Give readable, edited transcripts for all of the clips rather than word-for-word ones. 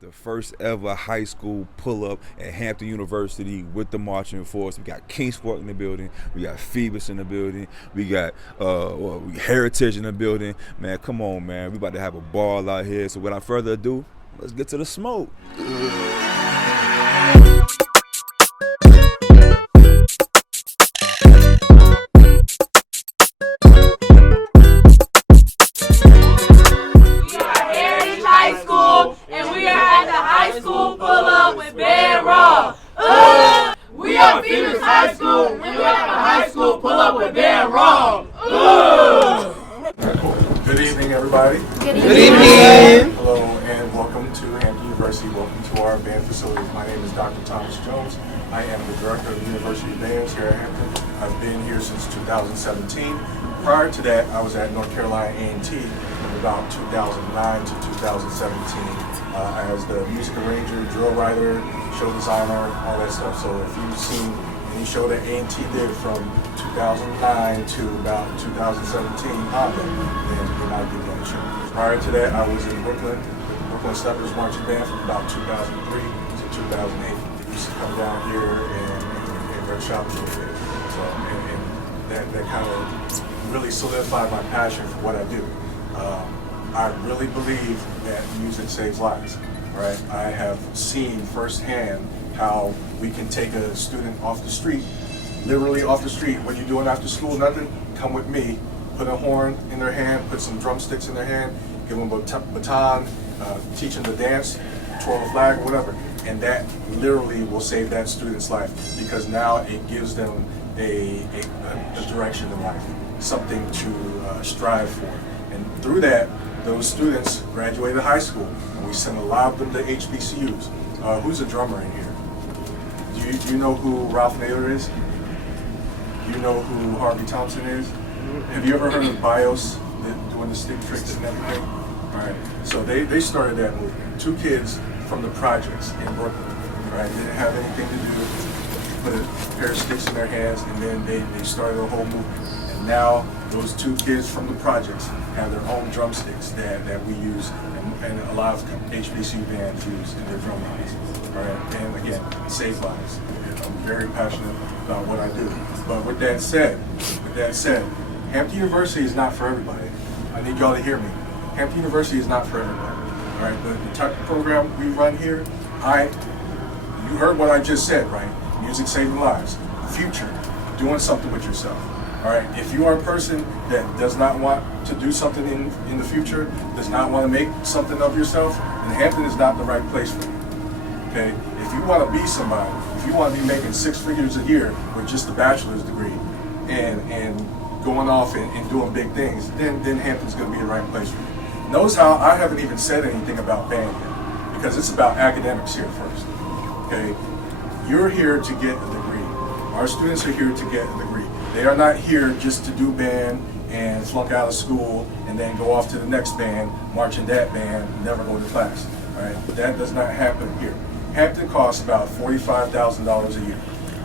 got the first ever high school pull-up at Hampton University with the marching force. We got Kingsport in the building. We got Phoebus in the building. We got Heritage in the building. Man, come on, man. We about to have a ball out here. So without further ado, let's get to the smoke. We are Phoebus High School, and we have a high school pull-up with BandRaw. Good evening, everybody. Good evening. Hello, and welcome to Hampton University. Welcome to our band facilities. My name is Dr. Thomas Jones. I am the director of the University Bands here at Hampton. I've been here since 2017. Prior to that, I was at North Carolina A&T from about 2009 to 2017 as the music arranger, drill writer, show designer, all that stuff. So if you've seen any show that A&T did from 2009 to about 2017 on them, then you're not getting on the show. Prior to that, I was in Brooklyn Steppers Marching Band from about 2003 to 2008. I used to come down here and workshop a little bit. So, and that kind of really solidified my passion for what I do. I really believe that music saves lives. Right? I have seen firsthand how we can take a student off the street, literally off the street. What you doing after school? Nothing? Come with me. Put a horn in their hand, put some drumsticks in their hand, give them a baton, teach them to dance, twirl a flag, whatever. And that literally will save that student's life because now it gives them a direction in life, something to strive for. And through that, those students graduated high school, and we sent a lot of them to HBCUs. Who's a drummer in here? Do you know who Ralph Naylor is? Do you know who Harvey Thompson is? Have you ever heard of BIOS, doing the stick tricks and everything? All right. So they started that movement. Two kids from the projects in Brooklyn. Right? They didn't have anything to do. Put a pair of sticks in their hands, and then they started a whole movement. And now those two kids from the projects have their own drumsticks that we use and a lot of HBCU bands use in their drum lines. Right? And again, save lives. I'm very passionate about what I do. But with that said, Hampton University is not for everybody. I need y'all to hear me. Hampton University is not for everybody. All right, the type of program we run here, you heard what I just said, right? Music saving lives. Future, doing something with yourself. All right, if you are a person that does not want to do something in the future, does not want to make something of yourself, then Hampton is not the right place for you. Okay, if you want to be somebody, if you want to be making 6 figures a year with just a bachelor's degree and going off and doing big things, then Hampton's going to be the right place for you. Notice how I haven't even said anything about band yet, because it's about academics here first. Okay, you're here to get a degree. Our students are here to get a degree. They are not here just to do band and flunk out of school and then go off to the next band, march in that band, and never go to class. All right, that does not happen here. Hampton costs about $45,000 a year.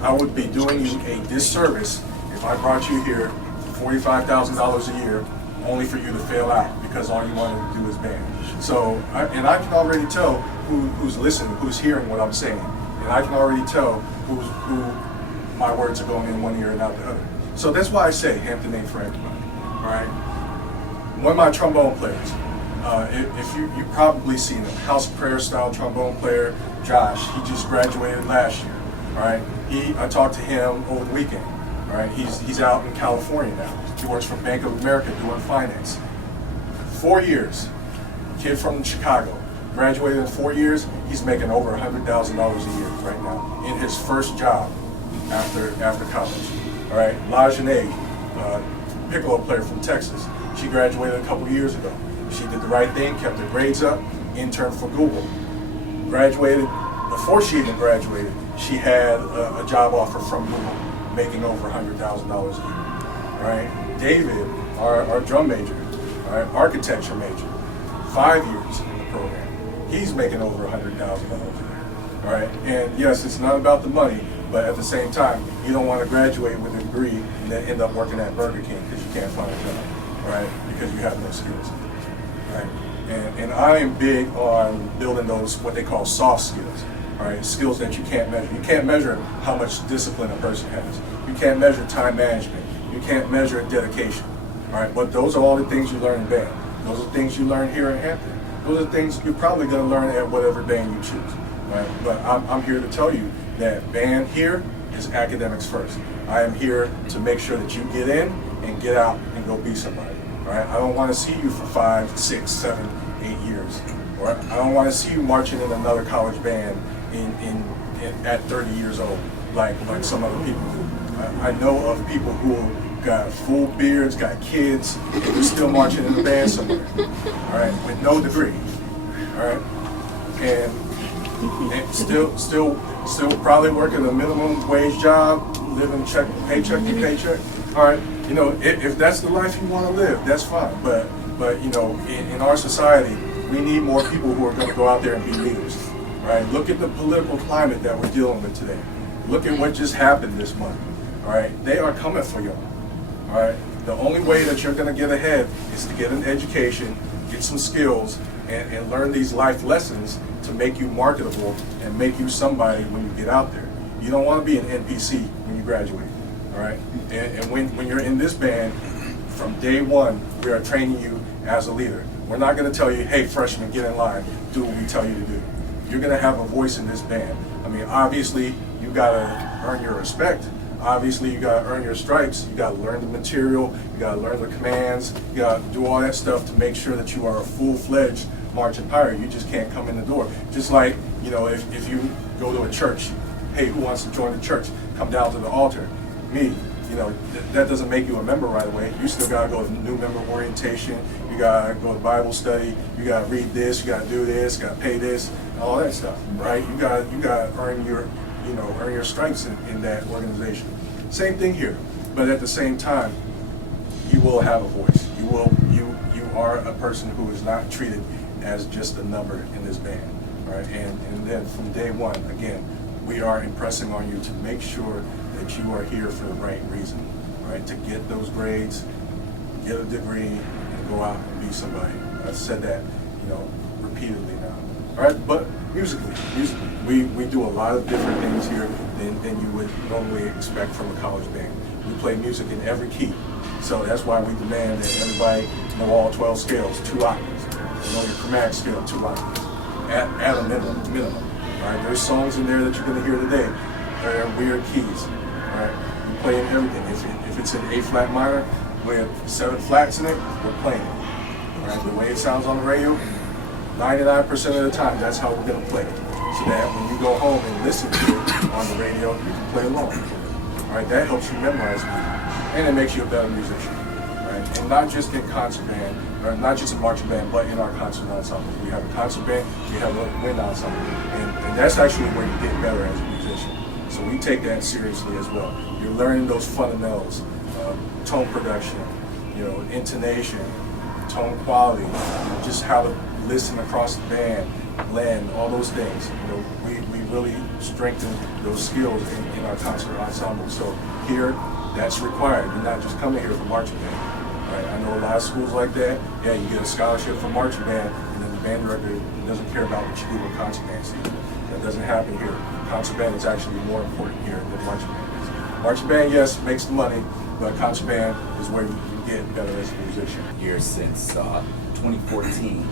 I would be doing you a disservice if I brought you here for $45,000 a year only for you to fail out because all you want to do is band. So, I can already tell who's listening, who's hearing what I'm saying, and I can already tell who my words are going in one ear and out the other. So that's why I say Hampton ain't for everybody. All right. One of my trombone players, if you've probably seen him, house prayer style trombone player, Josh. He just graduated last year. All right. I talked to him over the weekend. All right. He's out in California now. He works for Bank of America doing finance. 4 years. Kid from Chicago. Graduated in 4 years. He's making over $100,000 a year right now in his first job after college. All right, LaJeanne, piccolo player from Texas. She graduated a couple years ago. She did the right thing, kept her grades up, interned for Google. Graduated, before she even graduated, she had a job offer from Google, making over $100,000 a year. All right, David, our drum major, all right, architecture major, 5 years in the program. He's making over $100,000 a year. All right, and yes, it's not about the money, but at the same time, you don't want to graduate with a degree and then end up working at Burger King because you can't find a job, right? Because you have no skills, right? And I am big on building those, what they call soft skills, all right? Skills that you can't measure. You can't measure how much discipline a person has. You can't measure time management. You can't measure dedication, all right? But those are all the things you learn in band. Those are things you learn here in Hampton. Those are things you're probably going to learn at whatever band you choose, right? But I'm here to tell you that band here is academics first. I am here to make sure that you get in and get out and go be somebody. Right? I don't want to see you for 5, 6, 7, 8 years. Or I don't want to see you marching in another college band at 30 years old, like some other people do. I know of people who got full beards, got kids, and they're still marching in a band somewhere. All right, with no degree. All right, and still probably working a minimum wage job, living paycheck to paycheck. All right. You know, if that's the life you want to live, that's fine. But you know, in our society, we need more people who are going to go out there and be leaders. Right? Look at the political climate that we're dealing with today. Look at what just happened this month. All right, they are coming for y'all. All right, the only way that you're going to get ahead is to get an education, get some skills, and learn these life lessons to make you marketable and make you somebody when you get out there. You don't want to be an NPC when you graduate. All right, and when you're in this band, from day one, we are training you as a leader. We're not going to tell you, hey, freshman, get in line, do what we tell you to do. You're going to have a voice in this band. I mean, obviously, you got to earn your respect. Obviously, you got to earn your stripes. You got to learn the material. You got to learn the commands. You got to do all that stuff to make sure that you are a full-fledged marching pirate. You just can't come in the door. Just like, you know, if you go to a church, hey, who wants to join the church? Come down to the altar. Me. You know, that doesn't make you a member right away. You still got to go to new member orientation. You got to go to Bible study. You got to read this. You got to do this. You got to pay this. All that stuff, right? You got to earn your stripes in that organization. Same thing here, but at the same time, you will have a voice. You are a person who is not treated as just a number in this band, right? And then from day one, again, we are impressing on you to make sure that you are here for the right reason, right? To get those grades, get a degree, and go out and be somebody. I've said that, you know, repeatedly now. All right, but musically, we do a lot of different things here than you would normally expect from a college band. We play music in every key, so that's why we demand that everybody know all 12 scales, 2 octaves. Know your chromatic scale, 2 octaves, at a minimum. All right, there's songs in there that you're going to hear today. They're weird keys. All right, we play in everything. If it's an A flat minor with 7 flats in it, we're playing it. All right, the way it sounds on the radio, 99% of the time, that's how we're going to play it. So that when you go home and listen to it on the radio, you can play along. All right, that helps you memorize music, and it makes you a better musician. Right? And not just in concert band, or not just in marching band, but in our concert ensemble. We have a concert band, we have a wind ensemble, and that's actually where you get better as a musician. So we take that seriously as well. You're learning those fundamentals, tone production, you know, intonation, tone quality, just how to listen across the band, blend, all those things. You know, we really strengthen those skills in our concert ensemble. So here, that's required. You're not just coming here for marching band. Right? I know a lot of schools like that. Yeah, you get a scholarship for marching band, and then the band director doesn't care about what you do with concert band season. That doesn't happen here. Concert band is actually more important here than marching band is. Marching band, yes, makes the money, but concert band is where you get better as a musician. Here since 2014.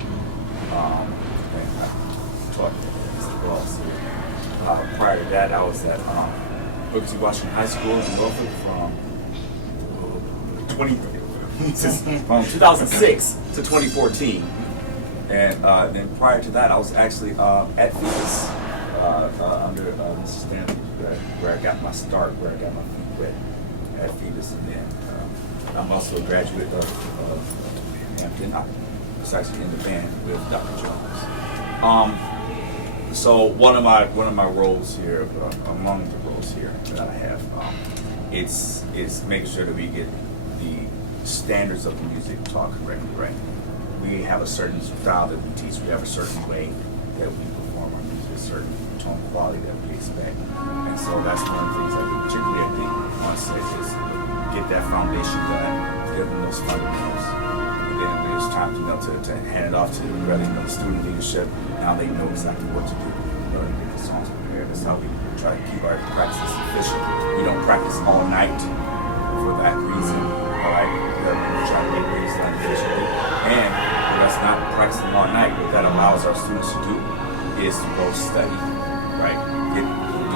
Prior to that, I was at Booker T. Washington High School in Norfolk from 2006 to 2014. And then prior to that, I was actually at Phoebus under Mr. Stanley, where I got my start, where I got my feet wet at Phoebus. And then I'm also a graduate of Hampton. I was actually in the band with Dr. Jones. So one of my roles here, among the roles here that I have, it's making sure that we get the standards of the music taught correctly, right? We have a certain style that we teach. We have a certain way that we perform our music, a certain tone quality that we expect. And so that's one of the things I do, particularly I think on set, is get that foundation done, give them those fundamentals, and then it's time to hand it off to the student leadership. Now they know exactly what to do in order to get the songs prepared. That's how we try to keep our practices efficient. We don't practice all night for that reason. All right, we try to make things done efficiently, and that's not practicing all night. What that allows our students to do is to go study, right? Do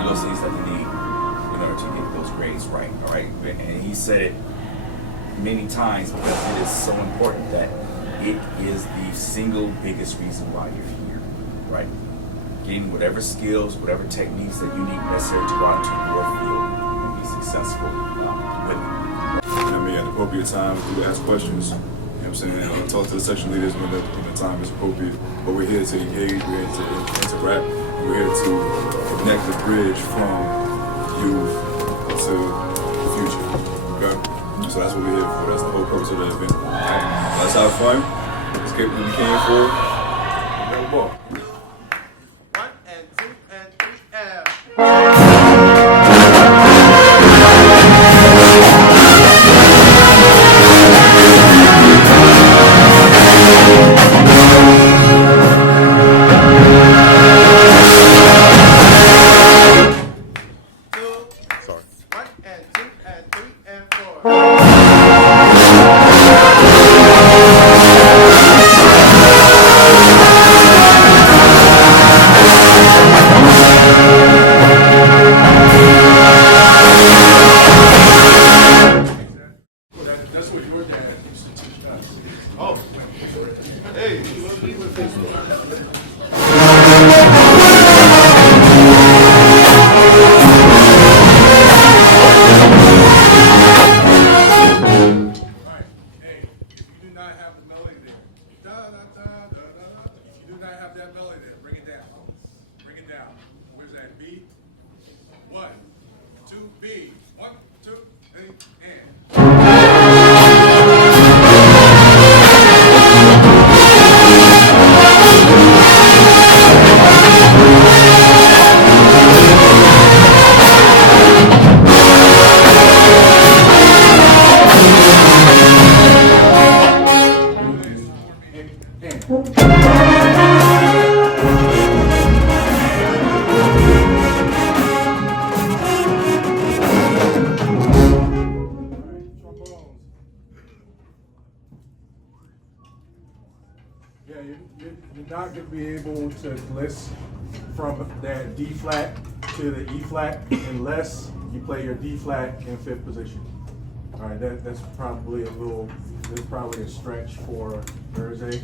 those things that they need in order to get those grades right. All right, and he said it many times because it is so important that it is the single biggest reason why you're here, right? Getting whatever skills, whatever techniques that you need necessary to go out into your field and be successful with it. I mean, at the appropriate time, we ask questions. You know what I'm saying? I'll talk to the section leaders when the time is appropriate. But we're here to engage, we're here to interact, we're here to connect the bridge from youth to the future. Okay? So that's what we're here for. That's the whole purpose of the event. Right? Let's have fun. Let's get what we came for. Grab a ball. 1 and 2 and 3 and. Sorry. 1 and 2 and 3 and 4. That's what your dad used to teach us. Oh. Hey. Alright, hey, if you do not have the melody there, da da da da da. If you do not have that melody there, bring it down. Bring it down. Where's that B? 1, 2, B. 1, 2, 3, and. Yeah, you're not going to be able to list from that D flat to the E flat unless you play your D flat in 5th position. All right, that's probably a stretch for Thursday.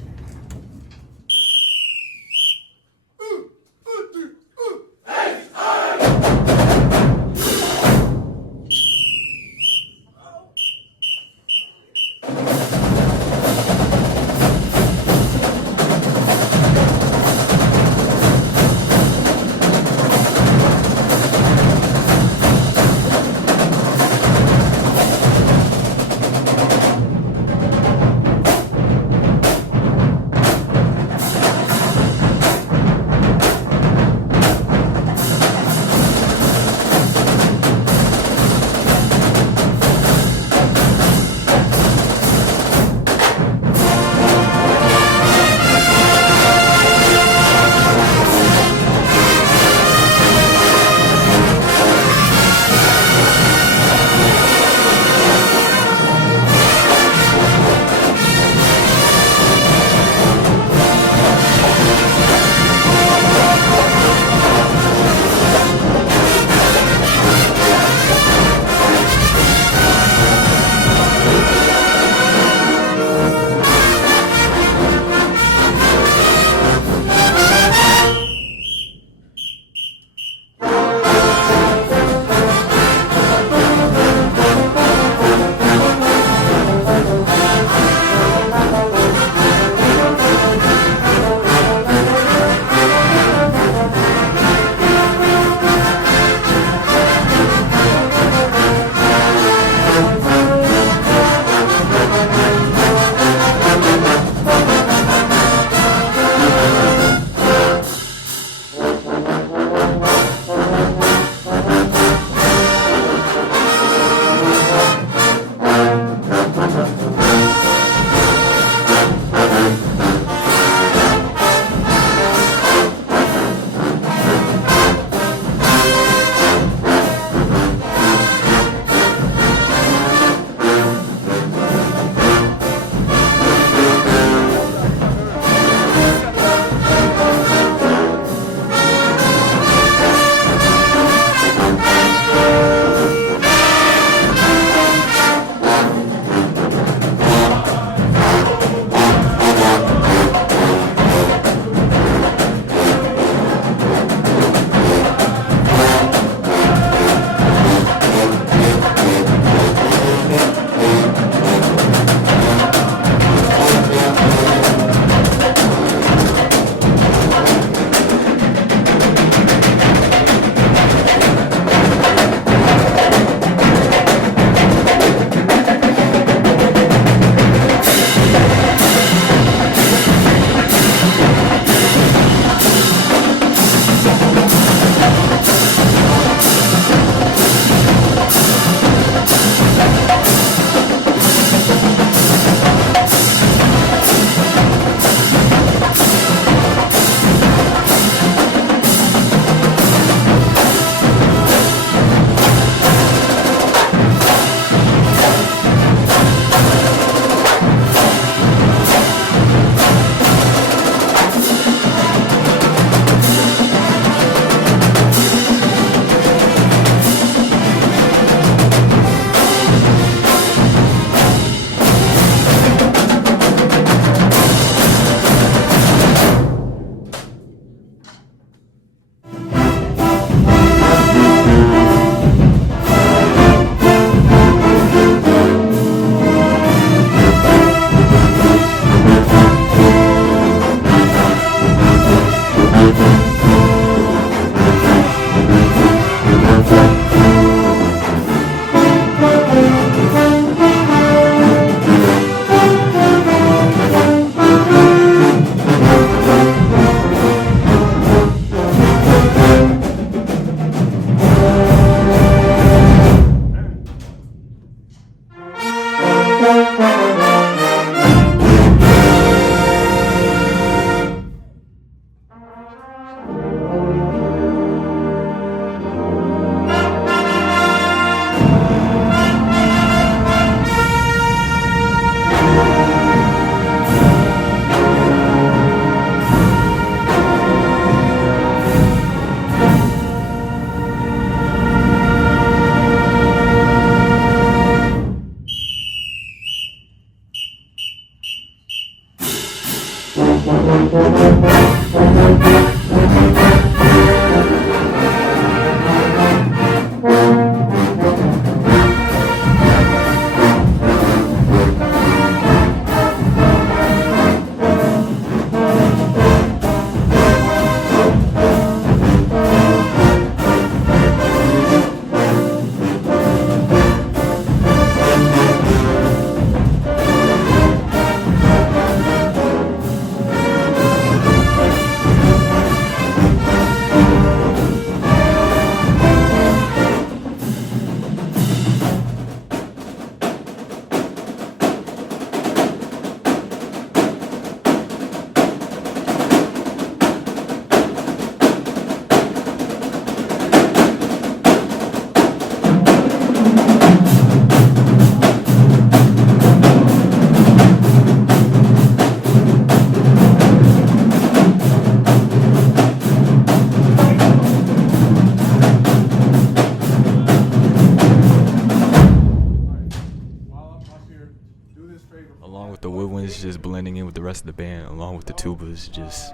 is just blending in with the rest of the band, along with the tubas, just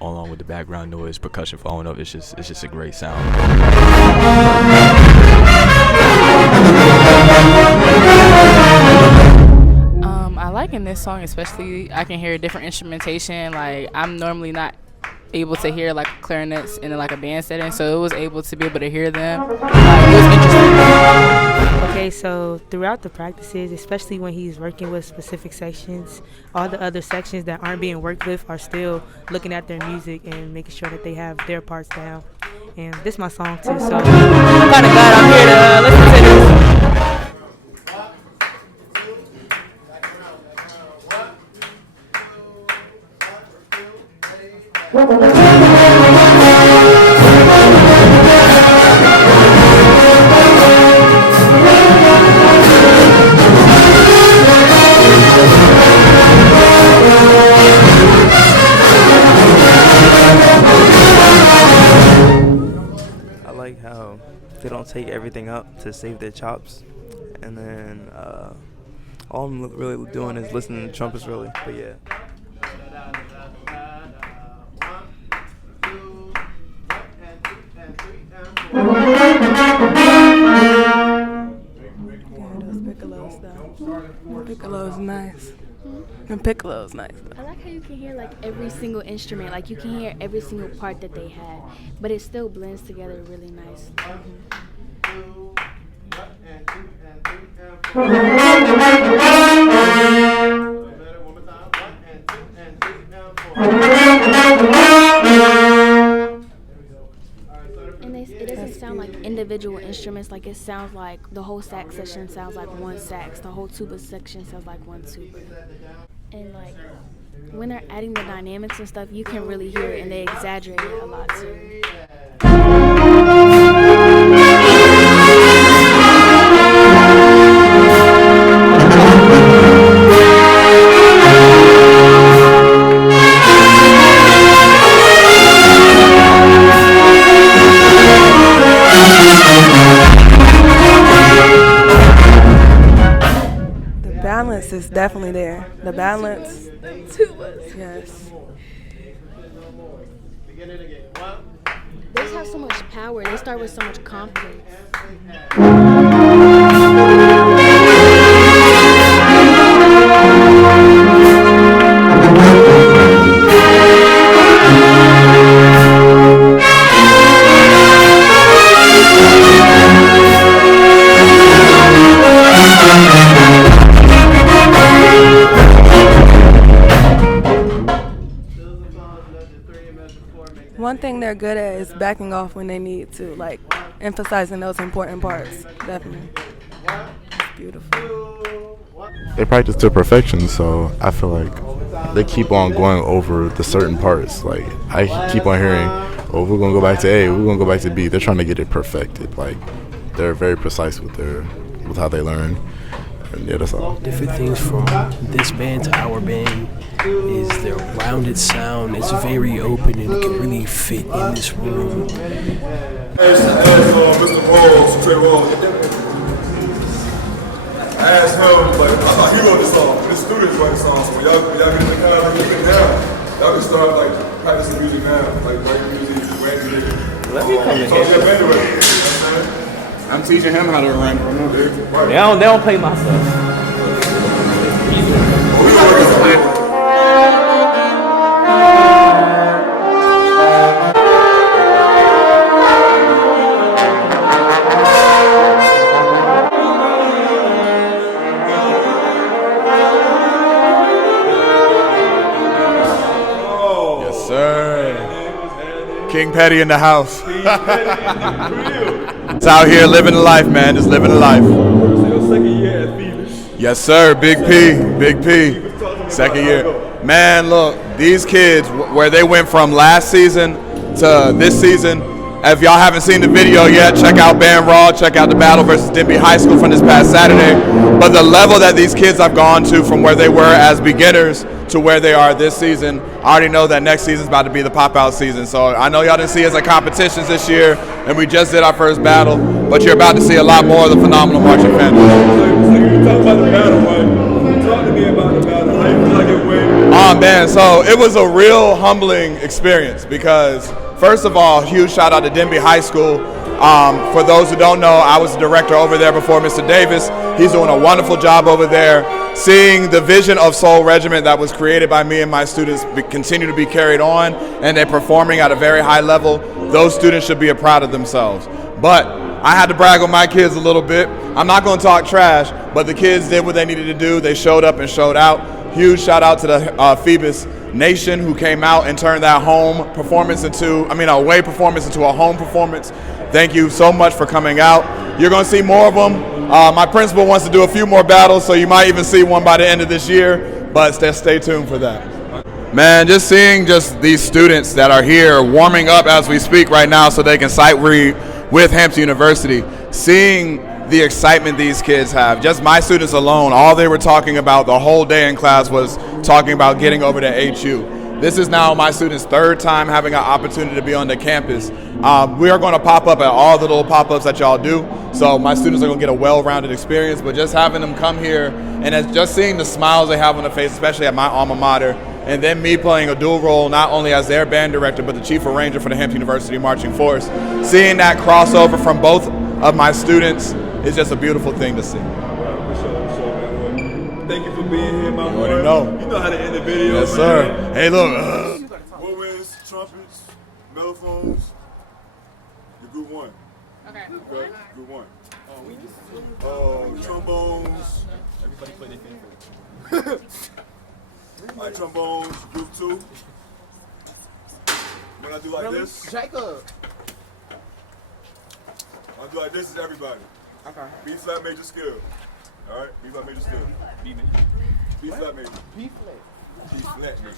along with the background noise, percussion following up. It's just a great sound. I like in this song, especially I can hear different instrumentation. Like I'm normally not able to hear like clarinets in like a band setting, so it was able to be able to hear them. It was interesting. Okay, so throughout the practices, especially when he's working with specific sections, all the other sections that aren't being worked with are still looking at their music and making sure that they have their parts down. And this is my song too, so I'm kind of glad I'm here to listen to this. I like how they don't take everything up to save their chops, and then all I'm really doing is listening to trumpets, really. But yeah. Piccolo's nice. And Piccolo's nice. I like how you can hear like every single instrument, like you can hear every single part that they had, but it still blends together really nice. And it doesn't sound like individual instruments, like it sounds like the whole sax section sounds like one sax, the whole tuba section sounds like one tuba. And like when they're adding the dynamics and stuff, you can really hear it, and they exaggerate it a lot too. Balance is definitely there. The balance. Tubas. Yes. They just have so much power. They start with so much confidence. One thing they're good at is backing off when they need to, like emphasizing those important parts. Definitely. It's beautiful. They practice to perfection, so I feel like they keep on going over the certain parts. Like I keep on hearing, oh, we're gonna go back to A, we're gonna go back to B. They're trying to get it perfected. Like they're very precise with how they learn. And yeah, that's all. Different things from this band to our band is their rounded sound. It's very open and can really fit in this room. Mr. Rolls, Trey Rolls. I asked him, like, I thought he wrote the song. The students write the song. So when y'all get in the car, like, even now, y'all can start, like, practicing music now. Like, writing music, writing music. Let me come in here. I'm teaching him how to run. They don't play my stuff. Yes, sir. King Petty in the house. It's out here living the life, man. Just living the life. Yes, sir. Big P. Second year. Man, look, these kids, where they went from last season to this season, if y'all haven't seen the video yet, check out BandRaw, check out the battle versus Denby High School from this past Saturday. But the level that these kids have gone to from where they were as beginners to where they are this season, I already know that next season's about to be the pop-out season. So I know y'all didn't see us at competitions this year, and we just did our first battle, but you're about to see a lot more of the phenomenal marching band. So you talk about the battle, right? Talk to me about the battle. Oh man, so it was a real humbling experience because first of all, huge shout out to Denby High School. For those who don't know, I was the director over there before Mr. Davis. He's doing a wonderful job over there. Seeing the vision of Soul Regiment that was created by me and my students continue to be carried on, and they're performing at a very high level, those students should be proud of themselves. But I had to brag on my kids a little bit. I'm not going to talk trash, but the kids did what they needed to do. They showed up and showed out. Huge shout out to the Phoebus Nation who came out and turned that away performance into a home performance. Thank you so much for coming out. You're going to see more of them. My principal wants to do a few more battles, so you might even see one by the end of this year, but stay tuned for that. Man, just seeing these students that are here warming up as we speak right now so they can sight read with Hampton University, seeing the excitement these kids have. Just my students alone, all they were talking about the whole day in class was talking about getting over to HU. This is now my students' third time having an opportunity to be on the campus. We are going to pop up at all the little pop-ups that y'all do, so my students are going to get a well-rounded experience, but just having them come here and just seeing the smiles they have on their face, especially at my alma mater, and then me playing a dual role not only as their band director but the chief arranger for the Hampton University Marching Force, seeing that crossover from both of my students is just a beautiful thing to see. Thank you for being here, my boy. You know. You know how to end the video. Yes, sir. Hey, look. Woodwinds, trumpets, mellophones. You're group one. Okay. Group one. Trombones. Everybody play their favorite. All right, trombones, group two. When I do like this. Jacob. When I do like this, is everybody. Okay. B flat major scale. All right, B flat major scale. B major. B flat major. B flat. B flat major.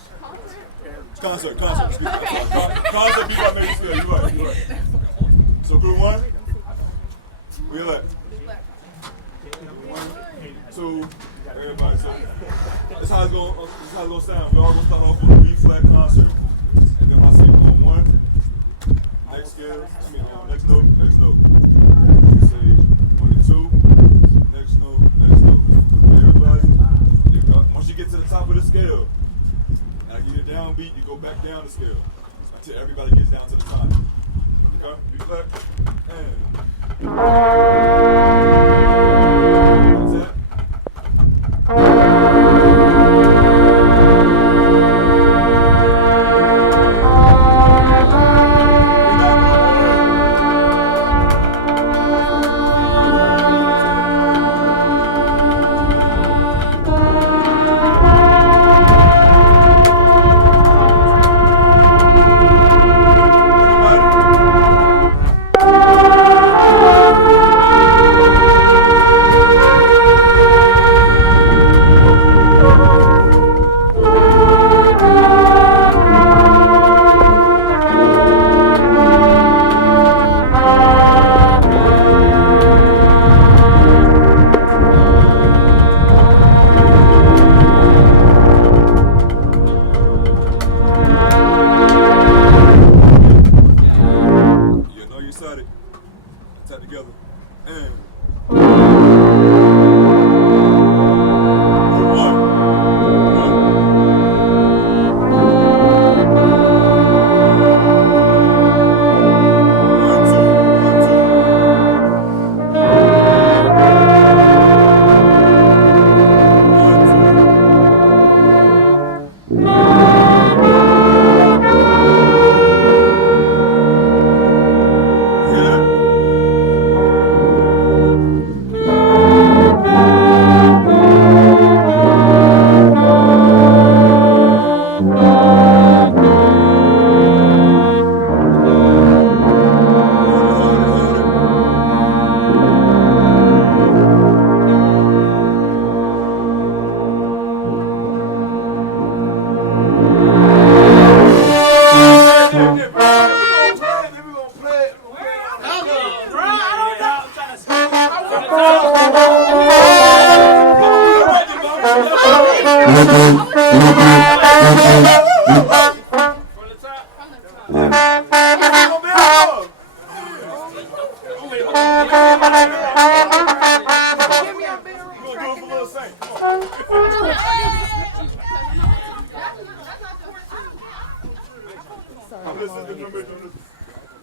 Concert. Concert, B flat major scale. You're right. So group one, where you at? 1, 2, everybody. So that's how it's gonna sound. We all gonna start off with a B flat concert, and then when I say on one, next scale. Next note. Say 1 and 2. Next note. Everybody. Once you get to the top of the scale, now you get a downbeat, you go back down the scale until everybody gets down to the top. Okay? B flat. And. That's it.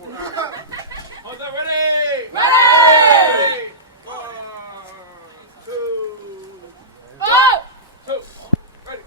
Ready! Ready! 1, 2, go! 2, ready.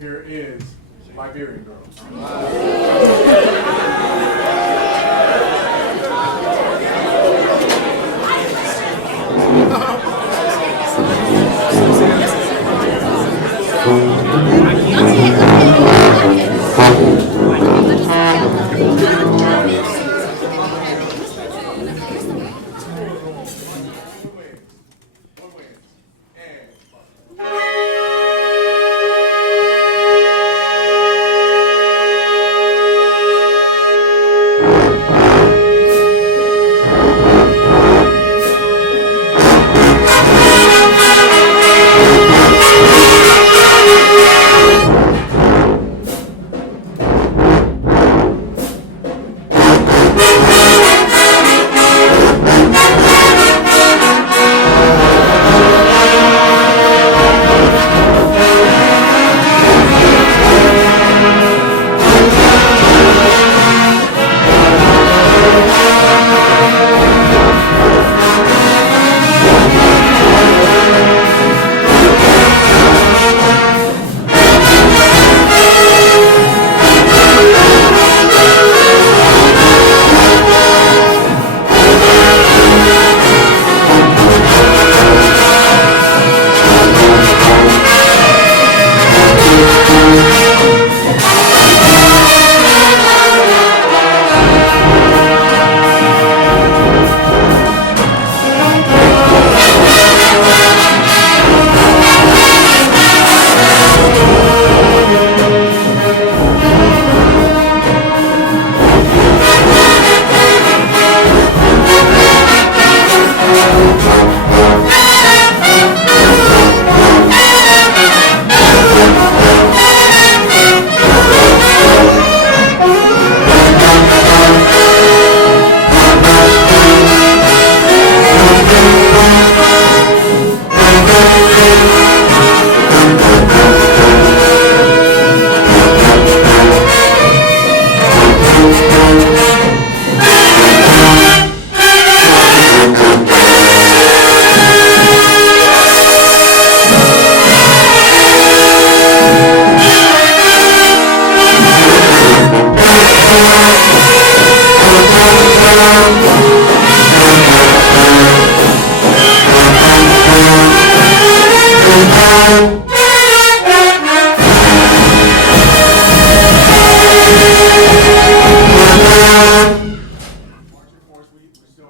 Here is Liberian Girl.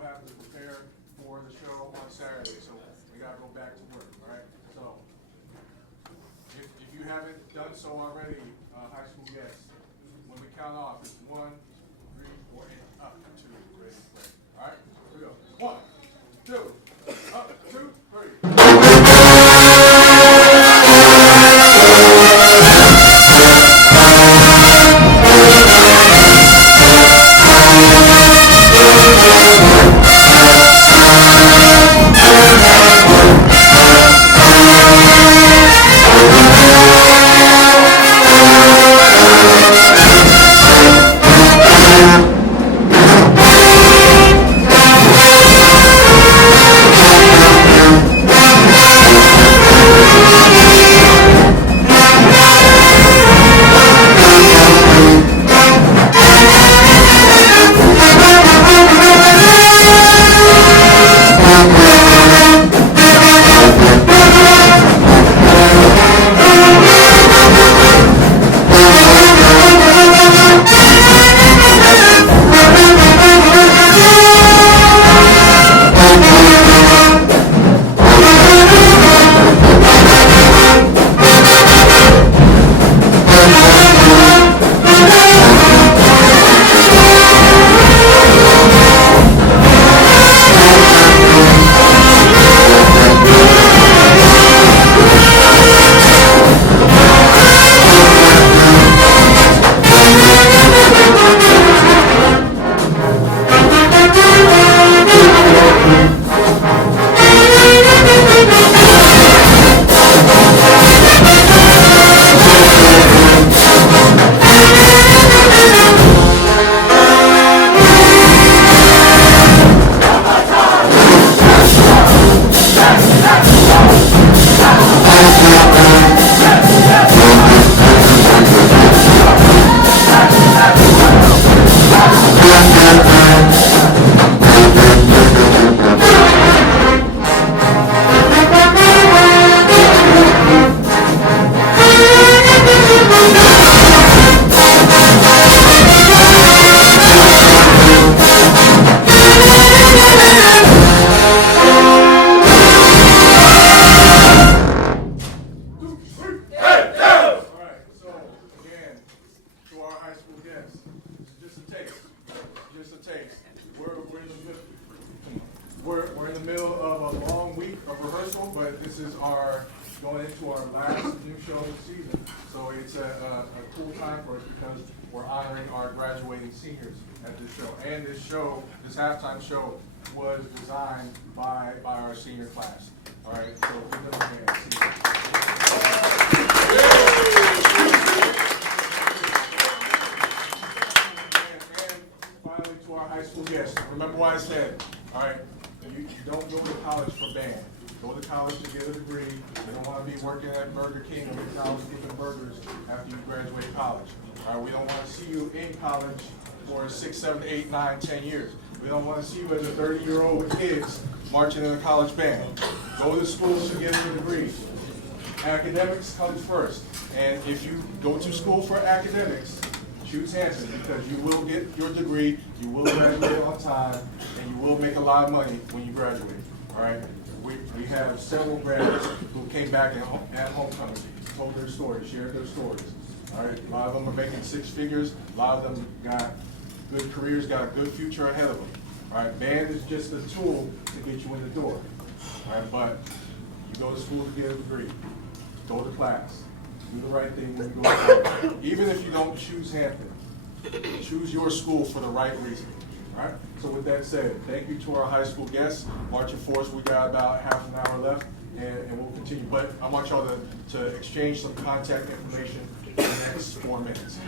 have to prepare for the show on Saturday, so we gotta go back to work, all right? So, if you haven't done so already, high school guests, when we count off, it's 1, 3, 4, and up, 2, ready, play. All right, here we go. 1, 2, up, 2, 3. We're in the middle of a long week of rehearsal, but this is our going into our last new show of the season. So it's a cool time for us because we're honoring our graduating seniors at this show. And this show, this halftime show, was designed by our senior class. All right, so give them a hand. And finally, to our high school guests, remember what I said. All right, you don't go to college for band. Go to college to get a degree. You don't want to be working at Burger King or McDonald's flipping burgers after you graduate college. All right, we don't want to see you in college for 6, 7, 8, 9, 10 years. We don't want to see you as a 30-year-old with kids marching in a college band. Go to school to get a degree. Academics comes first. And if you go to school for academics, choose Hampton because you will get your degree, you will graduate on time, and you will make a lot of money when you graduate. All right? We have several graduates who came back at homecoming, told their stories, shared their stories. All right? A lot of them are making 6 figures. A lot of them got good careers, got a good future ahead of them. All right? Band is just a tool to get you in the door. All right? But you go to school to get a degree. Go to class. Do the right thing when you go to college. Even if you don't choose Hampton, choose your school for the right reason. All right? So with that said, thank you to our high school guests. Marching force, we got about half an hour left, and we'll continue. But I want y'all to exchange some contact information in the next 4 minutes.